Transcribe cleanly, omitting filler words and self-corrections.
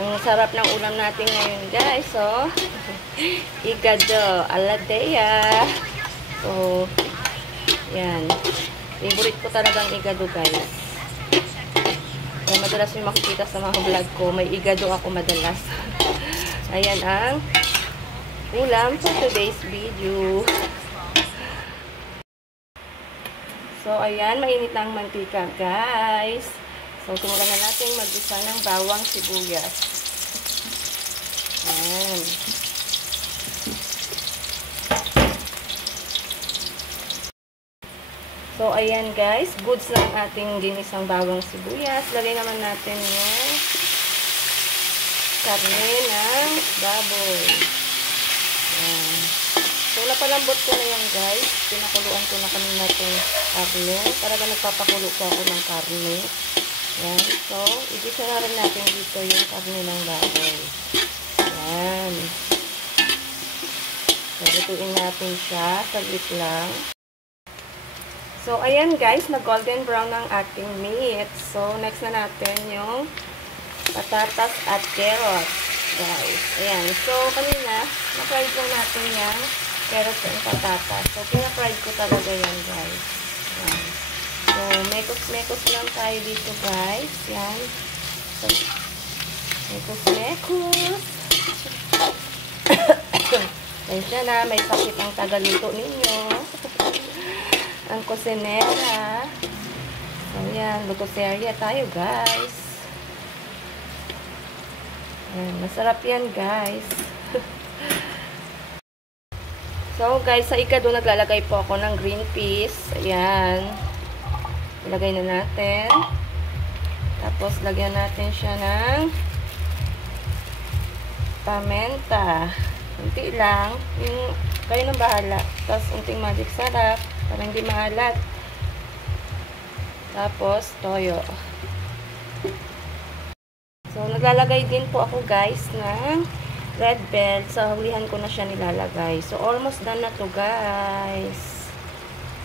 Ang sarap ng ulam natin ngayon, guys. So, igado aladea. So, yan. Favorite ko talagang igado, guys. So, madalas yung makikita sa mga vlog ko. May igado ako madalas. Ayan ang ulam for today's video. So, ayan. Mainit na ang mantika, guys. So, simulan na natin mag-isa ng bawang sibuyas. Ayan. So, ayan guys. Goods na ang ating ginisang bawang sibuyas. Lagay naman natin yung karne ng baboy. Ayan. So, napalambot ko na yan guys. Pinakuluan ko na kanina itong karne. Talaga nagpapakulo ko ako ng karne. Ayan. So, igisa na rin natin dito yung karne ng baboy. Ayan. So, lutuin natin siya. Saglit lang. So, ayan guys. Nag-golden brown ang ating meat. So, next na natin yung patatas at carrots. Guys. Ayan. So, kanina, na-fried lang natin yung carrots and patatas. So, pina-fried ko talaga yan guys. Ayan. So, mekos-mekos lang tayo dito, guys. Yan. So, mekos-mekos. Kaya na, may sakit ang tagaluto ninyo. Ang kusinera. So, yan. Luto-serya tayo, guys. Yan. Masarap yan, guys. So, guys, sa ikado, naglalagay po ako ng green peas. Ayan. Ilagay na natin. Tapos, lagyan natin siya ng pamenta. Unti lang. Yung, kayo nang bahala. Tapos, unting magic sarap. Para hindi maalat. Tapos, toyo. So, naglalagay din po ako, guys, ng red bell. Sa hulihan ko na siya nilalagay. So, almost done na to, guys.